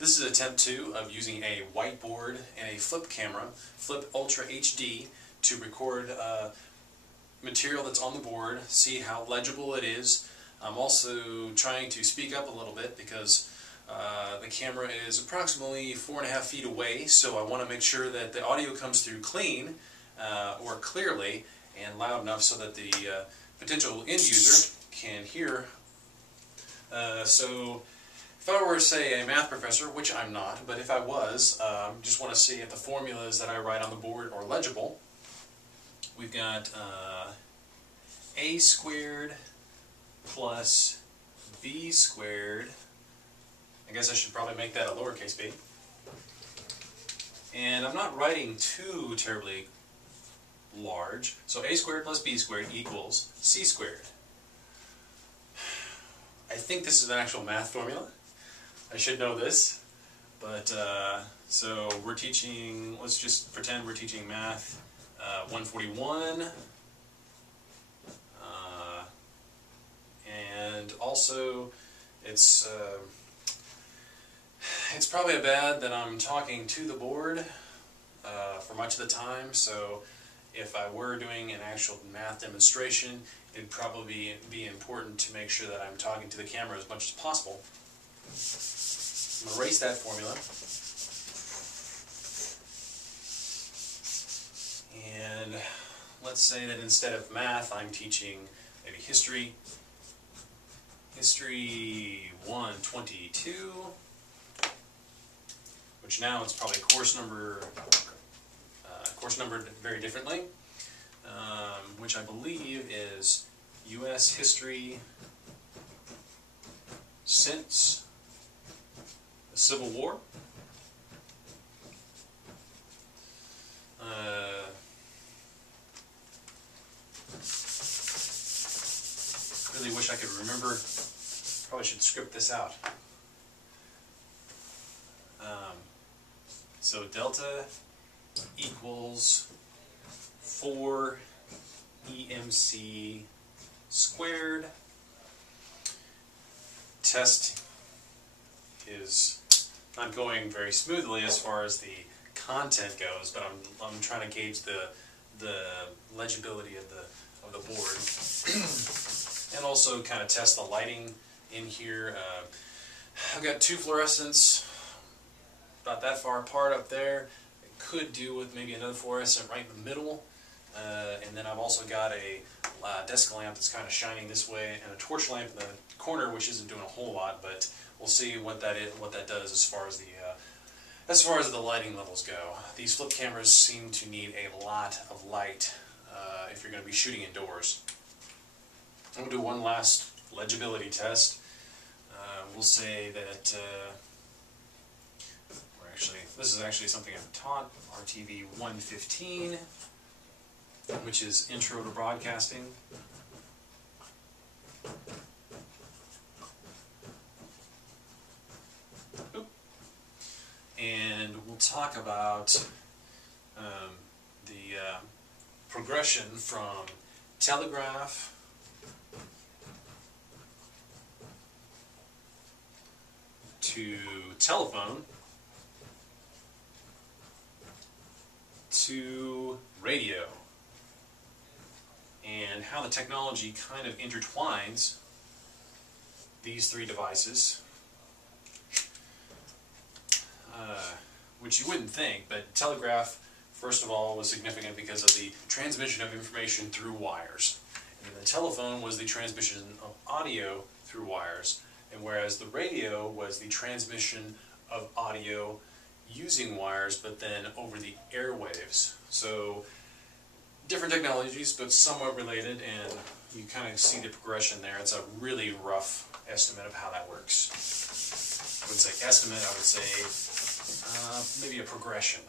This is attempt 2 of using a whiteboard and a flip camera, Flip Ultra HD, to record material that's on the board, see how legible it is. I'm also trying to speak up a little bit because the camera is approximately 4.5 feet away, so I want to make sure that the audio comes through clean or clearly and loud enough so that the potential end user can hear. So if I were, say, a math professor, which I'm not, but if I was, just want to see if the formulas that I write on the board are legible. We've got a squared plus b squared. I guess I should probably make that a lowercase b. And I'm not writing too terribly large, so a squared plus b squared equals c squared. I think this is an actual math formula. I should know this, but so we're teaching, let's just pretend we're teaching math 141, and also it's probably bad that I'm talking to the board for much of the time, so if I were doing an actual math demonstration, it'd probably be important to make sure that I'm talking to the camera as much as possible. I'm going to erase that formula. And let's say that instead of math, I'm teaching maybe history. History 122, which now it's probably course numbered very differently, which I believe is U.S. history since the Civil War. Really wish I could remember. Probably should script this out. So delta equals 4 EMC squared. Test is not going very smoothly as far as the content goes, but I'm trying to gauge the legibility of the board, and also kind of test the lighting in here. I've got two fluorescents about that far apart up there. It could do with maybe another fluorescent right in the middle, and then I've also got a desk lamp that's kind of shining this way, and a torch lamp in the corner, which isn't doing a whole lot, but we'll see what that does as far as the lighting levels go. These flip cameras seem to need a lot of light if you're going to be shooting indoors. I'm going to do one last legibility test. We'll say that this is actually something I've taught, RTV 115, which is Intro to Broadcasting. And we'll talk about the progression from telegraph to telephone to radio, and how the technology kind of intertwines these three devices, which you wouldn't think, but telegraph, first of all, was significant because of the transmission of information through wires, and the telephone was the transmission of audio through wires, and whereas the radio was the transmission of audio using wires, but then over the airwaves. So different technologies, but somewhat related, and you kind of see the progression there. It's a really rough estimate of how that works. I wouldn't say estimate, I would say maybe a progression.